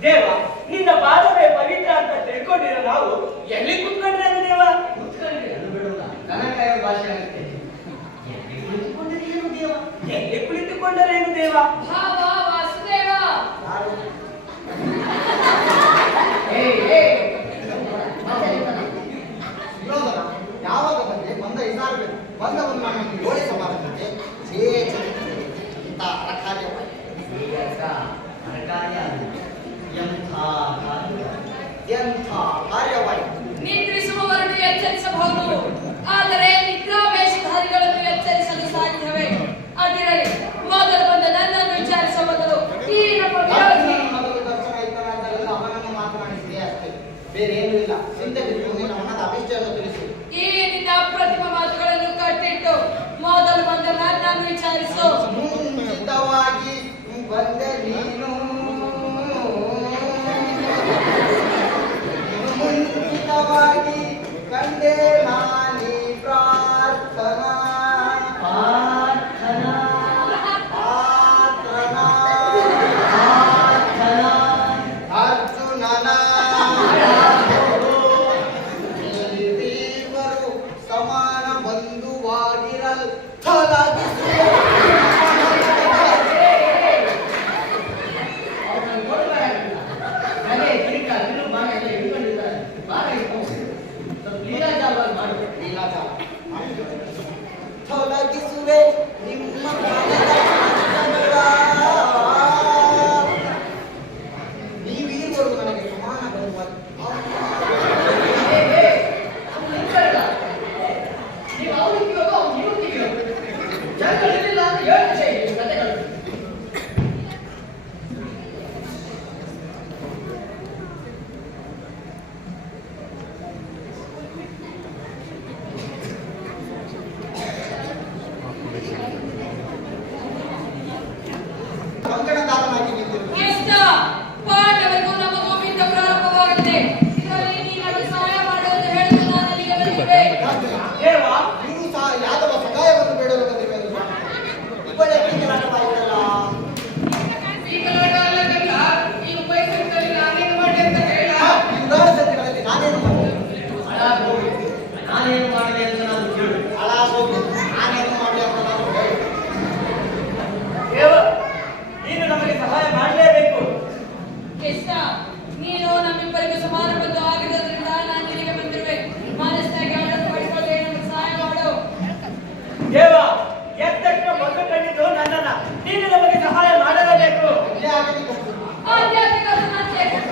ದೇವ, ನಿನ್ನ ಪಾದವೇ ಪವಿತ್ರ ಅಂತ ತಿಳ್ಕೊಂಡಿರೋ ನಾವು ಎಲ್ಲಿ ಕುತ್ಕೊಂಡ್ರೆ ದೇವ? ಕೂತ್ಕೊಂಡ್ರಿ ಅದು ಬಿಡೋಲ್ಲ. ಕನಕಾಯ ಭಾಷೆ ಆಗುತ್ತೆ. ಎಲ್ಲಿ ಕುಳಿತುಕೊಂಡರೆ ಏನು ದೇವ? ಎಲ್ಲಿ ಕುಳಿತುಕೊಂಡರೇನು ದೇವ? ಭಾವ ವಾಸುದೇವ. ಯಾರು ವಿರೋಧನ ಯಾವಾಗ ಬಂದೆ ಬಂದ ಇಸಾರಬೇಕು ಬಂದವನ್ನು ನಾನು ಓಡಿಸ ಕಾರ್ಯವಾಯಿತು. ಎಂಥ ಕಾರ್ಯವಾಯಿತು. ನಿದ್ರಿಸುವವರನ್ನು ಎಚ್ಚರಿಸಬಹುದು, ಆದರೆ ನಿದ್ರಾವೇಶಧಾರಿಗಳನ್ನು ಎಚ್ಚರಿಸಲು ಸಾಧ್ಯವೇ? ಅದಿರಲಿ, ಮೊದಲು ಬಂದ ನನ್ನನ್ನು ವಿಚಾರಿಸುವ ಬದಲು ಈ ನಮ್ಮ ವಿರೋಧಿ ಮೊದಲು ದರ್ಶನ ಇದ್ದರಾದಲ್ಲ ಅವನನ್ನು ಮಾತನಾಡಿಸಿದೆ ಅಷ್ಟೇ, ಬೇರೆ ಏನೂ ಇಲ್ಲ. ಸಿದ್ಧ ಬಿಟ್ಟು ನಿನ್ನ ಮನದ ಅಭಿಷ್ಟವನ್ನು ತಿಳಿಸಿ. ಈ ನಿನ್ನ ಅಪ್ರತಿಮ ಮಾತುಗಳನ್ನು ಕಟ್ಟಿಟ್ಟು ಮೊದಲು ಬಂದ ನನ್ನನ್ನು ವಿಚಾರಿಸು. ಮುಂಚಿತವಾಗಿ ಬಂದ ನೀನು, ಮುಂಚಿತವಾಗಿ ಕಂಡೆ ನಾನಿ ಪ್ರಾರ್ಥನಾ ಅರ್ಜುನನ ನೀವಿಬ್ಬರು ಸಮಾನ ಬಂಧುವಾಗಿರಲ್ ತೊಲಗಿಸುವೆ ನಿಮ್ಮ ನೀವೀರ್ವರು ನನಗೆ ಸಮಾನ ಬರುವಾಗ ಕಂಕಣದಾರನಾಗಿ ನಿಂತಿರುವುದು. ಎಷ್ಟ ಪಾಠವರೆಗೂ ನಮ್ಮ ಭೂಮಿಯಿಂದ ಪ್ರಾರಂಭವಾಗುತ್ತೆ. ಇದರಲ್ಲಿ ನೀ ನನಗೆ ಸಹಾಯ ಮಾಡು ಅಂತ ಹೇಳಿದ್ದು ನಾನು ಅಲ್ಲಿಗೆ ಬಂದಿದ್ದೆ. ದೇವ, ನೀವು ಸಹ ಯಾದವ ಸಹಾಯವನ್ನು ಬೇಡಲು ಬಂದಿರುವುದು. ಇಬ್ಬರೇ ಕೀಟನಾಟವಾಯಿತಲ್ಲ. ಯುಗಾದಿ ಸಂಧಿಗಳಲ್ಲಿ ನಾನೇನು ಮಾಡಿದೆ? ನಾನೇನು ಮಾಡಲಿ ಅಂತ ನಾನು ಕೇಳು. ಹಾಳಾಗೋಗಿ ನಾನೇನು ಮಾಡಲಿ ಅಂತ ನಾನು ಹೇಳಿ. ದೇವ, ನೀನು ನಮಗೆ ಸಹಾಯ ಮಾಡಲೇಬೇಕು. ಎಷ್ಟ ನೀನು ನಮ್ಮಿಬ್ಬರಿಗೂ ಸಮಾನ ಬಂಧು ಆಗಿರೋದ್ರಿಂದ ನಾನು ಇಲ್ಲಿಗೆ ಬಂದಿರುವೆ. ಮನಸ್ಸಿನಾಗೆ ಆಡಳಿತ ಮಾಡಿಕೊಳ್ಳದೆ ನಮಗೆ ಸಹಾಯ ಮಾಡು. ದೇವ, ಎತ್ತಕ್ಷಣ ಬಂದು ಕಂಡಿದ್ದು ನನ್ನನ್ನ, ನೀನು ನಮಗೆ ಸಹಾಯ ಮಾಡಲೇಬೇಕು. ಇಲ್ಲೇ ಆಗಲಿ ಗೊತ್ತು. ಆಧ್ಯಾತ್ಮಿಕತೆ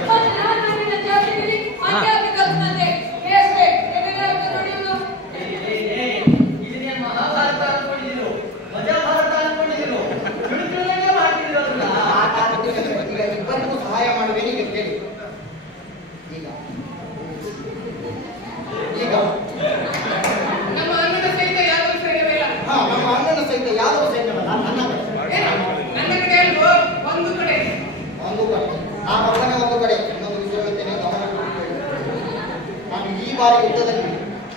ಮತ್ತು ನಾನು ನಿನ್ನ ಜಾತಿಯಲ್ಲಿ ಆಧ್ಯಾತ್ಮಿಕತೆ ಬೇಸೆ ಎಲ್ಲಿಗೆ ನೋಡಿದ್ದು? ಇದನ್ನೇ ಮಹಾಭಾರತ ಅನ್ಕೊಂಡಿದ್ರು, ಮಜಾಭಾರತ ಅನ್ಕೊಂಡಿದ್ರು, ಬಿಡುಗಡೆಗೆ ಮಾಡ್ತಿದ್ರಲ್ಲ. ಈಗ ಇಬ್ಬರಿಗೂ ಸಹಾಯ ಮಾಡುವೆ ಈಗ ಕೇಳಿ. ಈಗ ಈಗ ನಮ್ಮ ಅಣ್ಣನ ಸಹಿತ ಯಾವುದು ಸೈನ್ಯವಿಲ್ಲ. ನಮ್ಮ ಅಣ್ಣನ ಸಹಿತ ಯಾದವ ಸೈನ್ಯವಲ್ಲ, ನನ್ನ ಕಡೆ. ನನ್ನ ಕಡೆ ಅಲ್ವೋ, ಒಂದು ಕಡೆ. ಒಂದು ಕಡೆ ನಾನು ಒಬ್ಬನೇ ಒಂದು ಕಡೆ. ಇನ್ನೊಂದು ವಿಷಯ ಹೇಳ್ತೇನೆ, ಗಮನ ಕೊಟ್ಟು. ನಾನು ಈ ಬಾರಿ ಯುದ್ಧದಲ್ಲಿ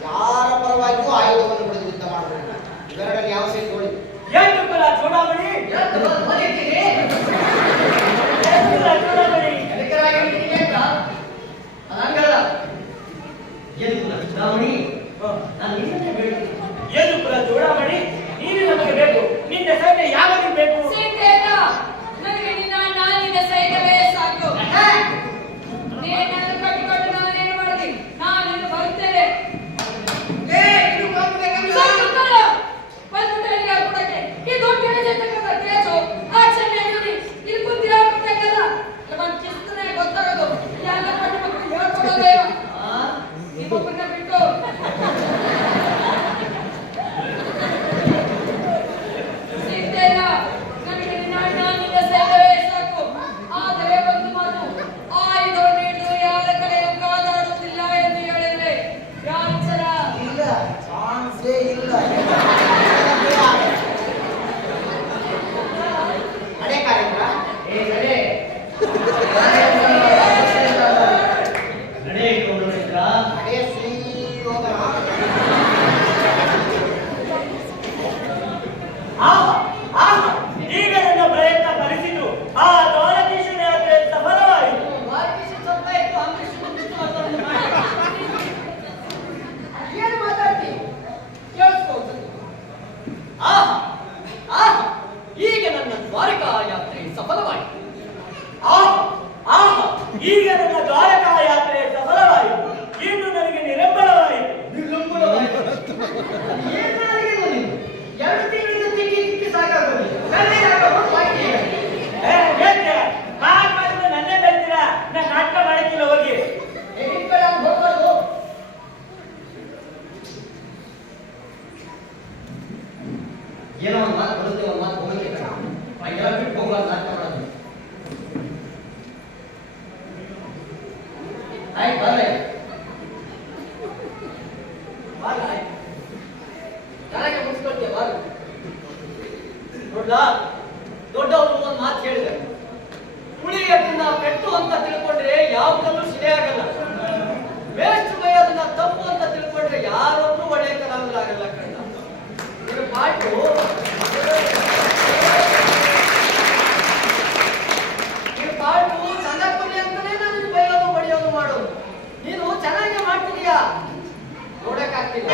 ಯಾರ ಪರವಾಗಿಯೂ ಆಯುಧವನ್ನು ಪಡೆದು ಯುದ್ಧ ಮಾಡಬೇಕು. ಇವೆರಡರಲ್ಲಿ ಯಾವ ಸೈನ್ಯ ನೋಡಿ. ಏನು ಕುಲ ಚೂಡಾಮಣಿ? ಯಾಕೆ ಬಂದು ಹೊಲಿತೀನಿ? ಏನು ಕುಲ ಚೂಡಾಮಣಿ? ಎದಕ್ಕರಾಗಿರ್ತೀನಿ ಅಂತ? ಅದಂಗಲ್ಲ. ಏನು ಕುಲ ಚೂಡಾಮಣಿ? ನಾನು ನಿನ್ನನ್ನೇ ಬೇಡ್ತೀನಿ. ಏನು ಕುಲ ಚೂಡಾಮಣಿ? ನೀನು ನಮಗೆ ಬೇಕು. ನಿನ್ನ ಸೈನ್ಯ ಯಾವಾಗ ಬೇಕು? ಸಿಂಧೇನ, ನನಗೆ ನಿನ್ನ ನಾನಿನ ಸೈನ್ಯವೇ ಸಾಕು. ನೀನನ್ನು ಕಟ್ಟಿಕೊಂಡು ನಾನೇನು ಮಾಡಲಿ? ನಾನಿನ್ನು ಬರುತ್ತೇನೆ. ಇದು ಮಾತುಬೇಕಲ್ಲ. ಸಾಕುತ್ತಲ್ಲ? ಬಂದ್ಬಿಟ್ಟೆ ಹಾಕ್ಬಿಡಕ್ಕೆ. ಇದು ಕೇಳಿರ್ತಕ್ಕಂಥ ಕೇಸು. ಆಕ್ಷನ್ ಹೇಳಿ ಇಲ್ಲಿ ಕುಂತಿ ಹಾಕ್ಬಿಟ್ಟಕ್ಕಲ್ಲ. ಬಂದು ಕಿಸ್ತನೆ ಗೊತ್ತಾಗೋದು. ಎಲ್ಲ ಪಟ್ಟು ಮಕ್ಕಳು ಹೇಳ್ಕೊಡೋದೇ. ನಿಮ್ಮೊಬ್ಬರನ್ನ ಬಿಟ್ಟು ಸಿಂಧೇನ, ನನಗೆ ನಿನ್ನ ನಾನಿನ ಸೈನ್ಯವೇ ಸಾಕು. ಆದರೆ ಒಂದು ಮಾತು, ಆಯುಧವನ್ನು ಹಿಡಿದು ಯಾರ ಕಡೆಯೂ ಕಾದಾಡುವುದಿಲ್ಲ ಎಂದು ಹೇಳಿದ್ರೆ ಯಾಚರ. ಇಲ್ಲ, ಚಾನ್ಸೇ ಇಲ್ಲ. ಅದೇ ಕಾರ್ಯಕ್ರಮ ಏ ನಡೆ. ನಡೆ ಇಟ್ಕೊಂಡು ನಿಂತ್ರ. ಅದೇ ಶ್ರೀಯೋಗ. ಈಗ ನನ್ನ ಪ್ರಯತ್ನ ಫಲಿಸಿತು. ಆ ದ್ವಾರಕೀಶನ ಯಾತ್ರೆ ಸಫಲವಾಯಿತು. ಏನು ಮಾತಾಡ್ತಿ? ಕೇಳಿಸ್ಬೋದು. ಈಗ ನನ್ನ ದ್ವಾರಕಾ ಯಾತ್ರೆ ಸಫಲವಾಯಿತು. ಈಗ ನನ್ನ ದ್ವಾರಕಾ ಯಾತ್ರೆ ಸಫಲವಾಯಿತು. ಇನ್ನು ನನಗೆ ನಿರಂಬಳವಾಯಿತು. ವಿಜೃಂಭಣವಾಯಿತು. ಏನಾಗಿದೆ ನೀನು? 2 ತಿಂಗಳಿಂದ ತಿಕ್ಕಿ ಸಾಕಾಗೋದು. ಕಣ್ಣೇ ಹಾಕೋ ಬಾಕಿ ಈಗ. ಏನೋ ಒಂದು ಮಾತು ಬರುತ್ತೆ, ಒಂದು ಮಾತು ಹೋಗುತ್ತೆ ಕಣ. ಹಾಗೆಲ್ಲ ಬಿಟ್ಟು ಹೋಗ್ಬಾರ್ದು, ನಾಟಕ ಮಾಡೋದು. ಆಯ್ತು ಬರ್ಲೆ ಬಾರ್ಲ, ಆಯ್ತು ಚೆನ್ನಾಗಿ ಮುಗಿಸ್ಕೊಳ್ತೀಯ ಬಾರ್ಲ. ನೋಡ್ಲಾ, ದೊಡ್ಡವರು ಒಂದು ಮಾತು ಹೇಳಿದೆ, ಹುಳಿಯನ್ನ ಪೆಟ್ಟು ಅಂತ ತಿಳ್ಕೊಂಡ್ರೆ ಯಾವ ಕಲ್ಲು ಸಿಡೆ ಆಗಲ್ಲ, ವೇಸ್ಟ್ ಬೈಯೋದನ್ನ ತಪ್ಪು ಅಂತ ತಿಳ್ಕೊಂಡ್ರೆ ಯಾರೊಬ್ರು ಒಳ್ಳೆಯತನಾಗಲ್ಲ ಕಣ್ಣ. ಇದು ಪಾಠು ಈ ಪಾಠು ಸಂದರ್ಭದಲ್ಲಿ ಅಂತಾನೆ ನಾನು ಬೈಯೋದು ಬಡಿಯೋದು ಮಾಡೋದು. ನೀನು ಚೆನ್ನಾಗಿ ಮಾಡ್ತಿದೀಯಾ, ನೋಡಕ್ಕಾಗ್ತಿಲ್ಲ.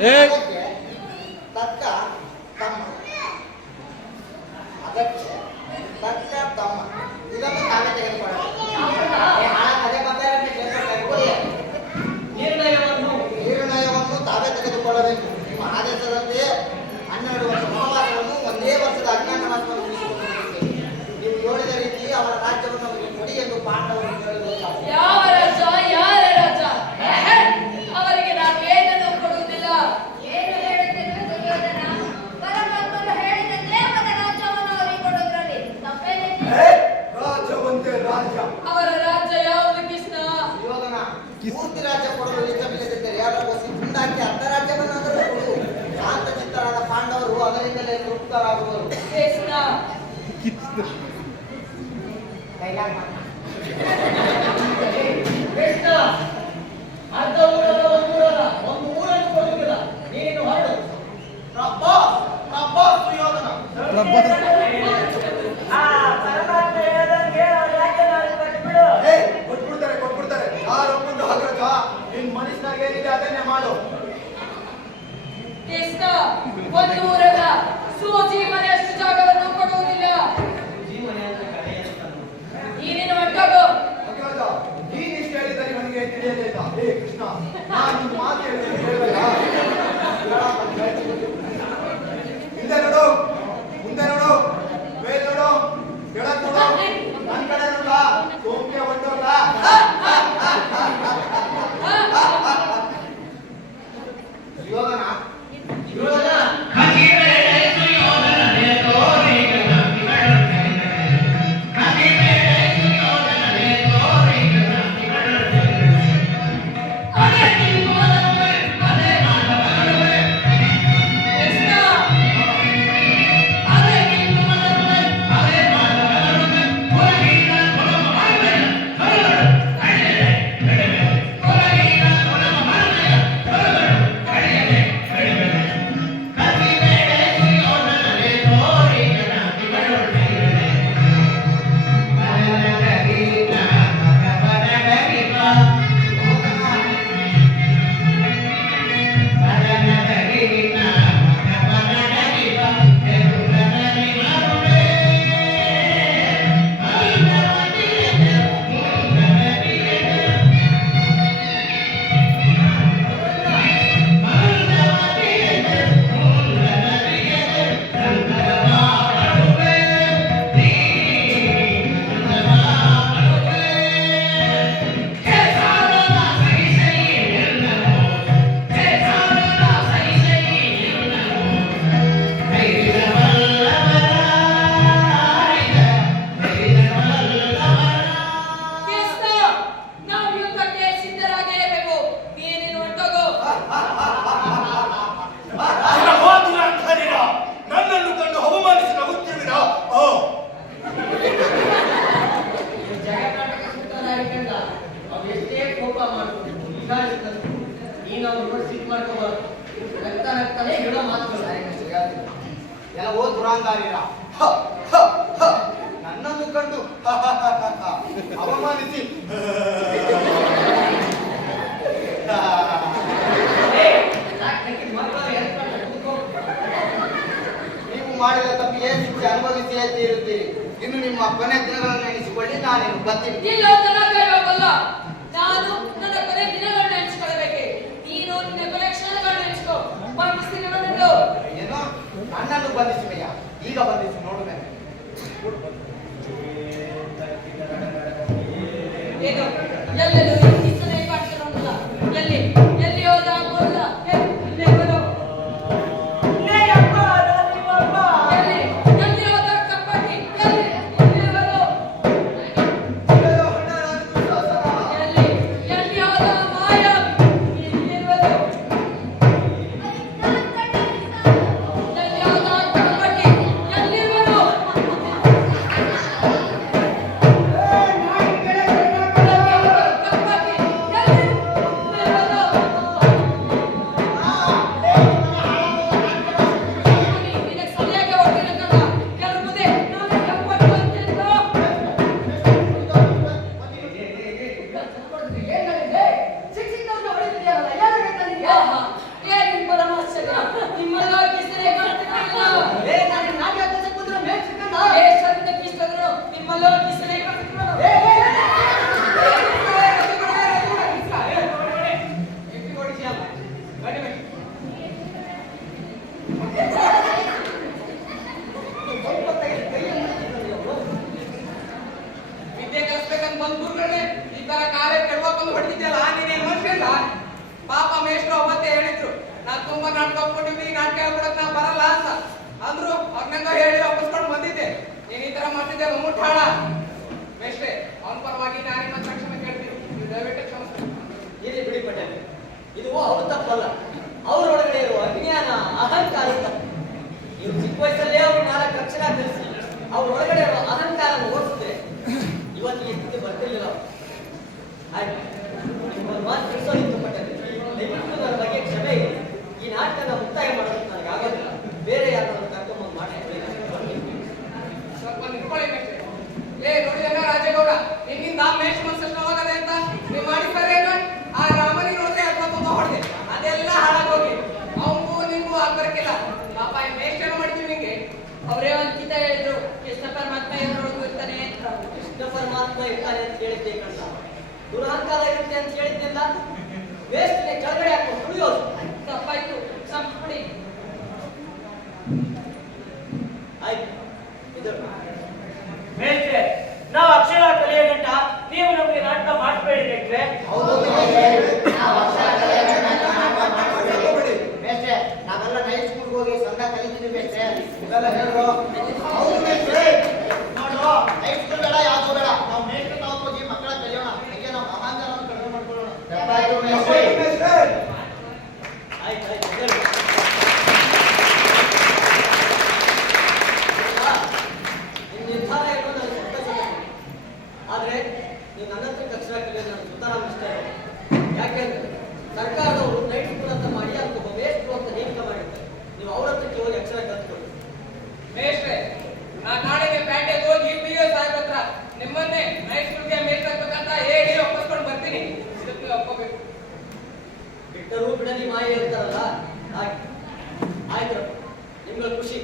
ಅದಕ್ಕೆ ತಕ್ಕ ತಮ್ಮ, ಅದಕ್ಕೆ ತಕ್ಕ ತಮ್ಮ, ಇದನ್ನು ತಾವೇ ತೆಗೆದುಕೊಳ್ಳಬೇಕು. ಅದೇ ನಿರ್ಣಯವನ್ನು ತಾವೇ ತೆಗೆದುಕೊಳ್ಳಬೇಕು. ನಿಮ್ಮ ಆದೇಶದಂತೆ 12 ವರ್ಷ ವನವಾಸವನ್ನು ಒಂದೇ ವರ್ಷದ ಅಜ್ಞಾತವಾಸವನ್ನು ಮುಗಿಸಿಕೊಂಡು ಹೋಗುತ್ತೇವೆ. ನೀವು ಹೇಳಿದ ರೀತಿ ಅವರ ರಾಜ್ಯವನ್ನು ಅವರಿಗೆ ಕೊಡಿ ಎಂದು ಪಾಂಡವರು ಹೇಳಬೇಕು. ಯಾವ ರಾಜ? ಯಾರ ರಾಜ? ಅವರಿಗೆ ನಾವು ಏನನ್ನು ಕೊಡುವುದಿಲ್ಲ. ಏನು ಹೇಳುತ್ತಿರುವ ದುರ್ಯೋಧನ? ಪರಮಾತ್ಮನು ಹೇಳಿದ ದೇವರ ರಾಜ್ಯವನ್ನು ಅವರಿಗೆ ಕೊಡುವುದರಲ್ಲಿ ತಪ್ಪೇನಿದೆ? ರಾಜವಂತೆ ರಾಜ. ಅವರ ರಾಜ್ಯ ಯಾವುದು ಕೃಷ್ಣ? ದುರ್ಯೋಧನ, ಪೂರ್ತಿ ರಾಜ್ಯ ಕೊಡಲು ಇಷ್ಟವಿಲ್ಲದಿದ್ದರೆ ಯಾರೋ ಮುಂದಾಕಿ ಅರ್ಧ ರಾಜ್ಯವನ್ನಾದರೂ ಕೊಡು. ಶಾಂತ ಚಿತ್ತರಾದ ಪಾಂಡವರು ಅದರಿಂದಲೇ ತೃಪ್ತರಾಗುವರು. ಕೃಷ್ಣ ಕೃಷ್ಣ ಅರ್ಧ ಊರಲ್ಲ, ಒಂದು ಊರನ್ನು ಕೊಡುವುದಿಲ್ಲ. ನೀನು ಹೊರಡು. ಆ ಪರಮಾತ್ಮ ಹೇಳಿದಂಗೆ ಅವ್ರ ರಾಜ್ಯ ನಾವು ಕಟ್ಬಿಡು. ಕೊಟ್ಬಿಡ್ತಾರೆ. ಯಾರೊಬ್ಬಂದು ಹಗ್ರಜ ನಿನ್ ಮನಸ್ಸಿನಾಗ ಏನಿದೆ ಅದನ್ನೇ ಮಾಡು. ಕೃಷ್ಣ ಒಂದು ಊರಲ್ಲ, ಸೂಜಿ ಮನೆಯಷ್ಟು ಜಾಗವನ್ನು ಕೊಡುವುದಿಲ್ಲ. ಜೀವನ ಅಂತ ಕಡೆ ಅಂತ ನೀನೇನು ಹೊಂಟೋಗು. ಹಗ್ರಜ, ನೀನ್ ಇಷ್ಟ ಹೇಳಿದರೆ ನನಗೆ ತಿಳಿಯಲಿಲ್ಲ. ಹೇ ಕೃಷ್ಣ, ನಾನು ನಿನ್ನ ಮಾತು ಹೇಳಿಲ್ಲ. ಹಿಂದೆ ನೋಡು, ಮುಂದೆ ನೋಡು, ಮೇಲೆ ನೋಡು, ಕೆಳಗ್ ನೋಡು, ನನ್ ಕಡೆ ನೋಡ, ಸೋಮ್ಯ ಹೊಂಟೋಗ. ದುರ್ಯೋಧನ, ಎಲ್ಲ ಓ ದುರಾಂಗಾರಿರ ನನ್ನನ್ನು ಕಂಡು ಅವಮಾನಿಸಿ ನೀವು ಮಾಡಿದ ತಪ್ಪಿಗೆ ಶಿಕ್ಷೆ ಅನುಭವಿಸಿಯೇ ತೀರುತ್ತೀರಿ. ಇನ್ನು ನಿಮ್ಮ ಕೊನೆ ದಿನಗಳನ್ನು ಎಣಿಸಿಕೊಳ್ಳಿ. ನಾನೇನು ಬರ್ತೀನಿ. ನಾನು ನನ್ನ ಕೊನೆ ದಿನಗಳನ್ನು ನೆನೆಸಿಕೊಳ್ಳಬೇಕೆ? ನೀನು ನಿನ್ನ ಕೊನೆ ಕ್ಷಣಗಳನ್ನು ನೆನೆಸಿಕೊ. ಬಂಧಿಸ್ತೀನಿ ನನ್ನನ್ನು. ಏನೋ ನನ್ನನ್ನು ಬಂಧಿಸುವೆಯ? ಈಗ ಬಂಧಿಸಿ ನೋಡುವೆ. ಏನು ಎಲ್ಲೆಲ್ಲೂ ಕಿಸನೆ ಕಾಡ್ತಿರೋಲ್ಲ. ಎಲ್ಲಿ ಎಲ್ಲಿ ಹೋದ ಗೊಲ್ಲ. ಎಲ್ಲಿ ಬರೋ ಲೇ ಅಪ್ಪ, ನಾನು ಅಪ್ಪ. ಎಲ್ಲಿ ಎಲ್ಲಿ ಹೋದ ಕಪ್ಪಟ್ಟಿ. ಎಲ್ಲಿ ಎಲ್ಲಿ ಬರೋ ಎಲ್ಲಿ ಎಲ್ಲಿ ಹೋದ ಮಾಯ. ಎಲ್ಲಿ ಬರೋ ಎಲ್ಲಿ ಹೋದ ಕಪ್ಪಟ್ಟಿ. ಎಲ್ಲಿ ಬರೋ ಕಪ್ಪಟ್ಟಿ. ವಿದ್ಯೆ ಕಲಿಸ್ಬೇಕಂತ ಬಂದ್ ಗುರುಗಳೇ ಈ ತರ ಕಾಲೇ ಕೆಡವಕೊಂಡು ಹೊಡಿತಿದ್ಯಲ್ಲ ನೀನೇನ್ ಮನುಷ್ಯಲ್ಲ. ಪಾಪ ಮೇಷ್ಟ್ರು ಅವತ್ತೇ ಹೇಳಿದ್ರು ನಾನ್ ತುಂಬಾ ನಾಟಕ ಒಪ್ಕೊಂಡಿವ್ನಿ, ನಾಟಕ ಹೇಳ್ಕೊಡಕ್ ನಾ ಬರಲ್ಲ ಅಂತ ಅಂದ್ರು. ಅವ್ರನ್ನಂಗ ಹೇಳಿ ವಾಪಸ್ಕೊಂಡು ಬಂದಿದ್ದೆ. ನೀನ್ ಈ ತರ ಮಾಡ್ತಿದ್ದೆ ಮುಟ್ಟಾಳ ಮೇಷ್ಟ್ರೆ. ಅವನ ಪರವಾಗಿ ನಾನು ನಿಮ್ಮ ತಕ್ಷಣ ಕೇಳ್ತೀನಿ, ನೀವು ದಯವಿಟ್ಟು ಕ್ಷಮಿಸಿ. ಇಲ್ಲಿ ಬಿಡಿ ಪಟೇಲ್, ಇದು ಅವ್ರ ತಪ್ಪಲ್ಲ, ಅವರೊಳಗಡೆ ಇರುವ ಅಜ್ಞಾನ, ಅಹಂಕಾರ ತಪ್ಪು. ನೀವು ಚಿಕ್ಕ ವಯಸ್ಸಲ್ಲೇ ಅವ್ರು 4 ಅಕ್ಷರ ಕಲಿಸಿ ಅವ್ರ ಒಳಗಡೆ ಇರುವ ಅಹಂಕಾರ ಓದಿಸಿದ್ರೆ ಇವತ್ತು ಈ ಸ್ಥಿತಿ ಬರ್ತಿರ್ಲಿಲ್ಲ ಅವ್ರು. ಆಯ್ತು, ನಿಮ್ಮೊಂದು ಮಾತು ತಿಳಿಸೋದಿತ್ತು ಪಟೇಲ್, ದಯವಿಟ್ಟು ನನ್ನ ಬಗ್ಗೆ ಕ್ಷಮೆ ಇದೆ. ಈ ನಾಟಕನ ಮುಕ್ತಾಯ ಮಾಡೋದಕ್ಕೆ ನನಗೆ ಆಗೋದಿಲ್ಲ. ಬೇರೆ ಯಾರನ್ನ ಕರ್ಕೊಂಬಂದು ಮಾಡಿ ಸ್ವಲ್ಪ ನಿಂತ್ಕೊಳ್ಳಿ ಮೇಷ್ಟ್ರೆ. ನೋಡಿದಲ್ಲ ರಾಜೇಗೌಡ, ನಿನ್ನಿಂದ ಮೇಷ್ಟ್ರ ಮನಸ್ಸಷ್ಟವಾಗದೆ ಅಂತ ನೀವು ಮಾಡಿದ್ದಾರೆ. ಆ ರಾಮನಿಗೆ ನೋಡಿದ್ರೆ ಅದ್ಭುತ ಹೊಡೆದೆ, ಅದೆಲ್ಲ ಹಾಳಾಗೋಗಿ ಅವನಿಗೂ ನಿಮಗೂ ಆಗ್ಬರ್ಕಿಲ್ಲ. ಪಾಪ ಈ ಮೇಷ್ಟ್ರ ಮಾಡ್ತೀವಿ ನಿಂಗೆ. ಅವರೇ ಒಂದ್ಕಿತ ಹೇಳಿದ್ರು ಕೃಷ್ಣ ಪರಮಾತ್ಮ ಎದುರೊಳಗೂ ಇರ್ತಾನೆ ಅಂತ. ಕೃಷ್ಣ ಪರಮಾತ್ಮ ಇರ್ತಾನೆ ಅಂತ ಹೇಳಿದ್ದೆ ಕಣ್ಣ, ದುರಹಂಕಾರ ಇರುತ್ತೆ ಅಂತ ಹೇಳಿದ್ನಿಲ್ಲ. ವೇಸ್ಟ್ನೆ ಕೆಳಗಡೆ ಹಾಕೊಂಡು ತುಳಿಯೋದು ತಪ್ಪಾಯ್ತು, ಕ್ಷಮಿಸ್ಬಿಡಿ. ಆಯ್ತು. ಇದು ಮೇಷ್ಟ್ರೆ, ನಾವು ಅಕ್ಷರ ಕಲಿಯೋ ಗಂಟ ನೀವು ನಮಗೆ ನಾಟಕ ಮಾಡಿಸ್ಬೇಡಿ ಮೇಷ್ಟ್ರೆ. ಹೌದು ಮೇಷ್ಟ್ರೆ, ನಾವೆಲ್ಲ ನೈಟ್ ಸ್ಕೂಲ್ಗೆ ಹೋಗಿ ಸಂಘ ಕಲಿತೀವಿ ಮೇಷ್ಟ್ರೆ. ಇವೆಲ್ಲ ಹೇಳು. ಹೌದು ಮೇಷ್ಟ್ರೆ, ನೋಡು ನೈಟ್ ಸ್ಕೂಲ್ ಬೇಡ, ಯಾವ್ದು ಬೇಡ, ನಾವು ಮೇಷ್ಟ್ರೆ ತಾವು ಹೋಗಿ ಮಕ್ಕಳ ಕಲಿಯೋಣ. ಹೀಗೆ ನಾವು ಅಹಂಕಾರವನ್ನು ಕಡಿಮೆ ಮಾಡ್ಕೊಳ್ಳೋಣ. ತಪ್ಪಾಯ್ತು ಮೇಷ್ಟ್ರೆ. ಆಯ್ತು ಆಯ್ತು ಹೇಳು. ನಿಮ್ಮ ನಿರ್ಧಾರ ಏನೋ ನನಗೆ ಸಂತೋಷ. ಆದ್ರೆ ನೀವು ನನ್ನ ಹತ್ರ ಅಕ್ಷರ ಕಲಿಯೋದು ನನಗೆ ಸುತರಾಮ್ ಇಷ್ಟ ಇಲ್ಲ. ಯಾಕೆಂದ್ರೆ ಸರ್ಕಾರದವರು ನೈಟ್ ಸ್ಕೂಲ್ ಅಂತ ಮಾಡಿ ಅದಕ್ಕೊಬ್ಬ ವೇಸ್ಟ್ರು ಅಂತ ನೇಮಕ ಮಾಡಿರ್ತಾರೆ. ನೀವು ಅವ್ರ ಹತ್ರಕ್ಕೆ ಹೋಗಿ ಅಕ್ಷರ ಕಲ್ತ್ಕೊಳ್ಳಿ. ಮೇಷ್ಟ್ರೆ, ನಾನು ನಾಳೆಗೆ ಪ್ಯಾಟೆಗೆ ಹೋಗಿ PO ಸಾಹೇಬ್ ಹತ್ರ ನಿಮ್ಮನ್ನೇ ನೈಟ್ ಸ್ಕೂಲ್ಗೆ ಮೇಷ್ಟ್ರ ಆಗ್ಬೇಕಂತ ಹೇಳಿ ಒಪ್ಪಿಸ್ಕೊಂಡು ಬರ್ತೀನಿ. ಇದಕ್ಕೆ ನೀವು ಒಪ್ಕೋಬೇಕು. ಬಿಟ್ಟರೂ ಬಿಡಲಿ ಮಾಯ ಇರ್ತಾರಲ್ಲ ಹಾಗೆ. ಆಯ್ತು, ನಿಮ್ಗಳ ಖುಷಿ.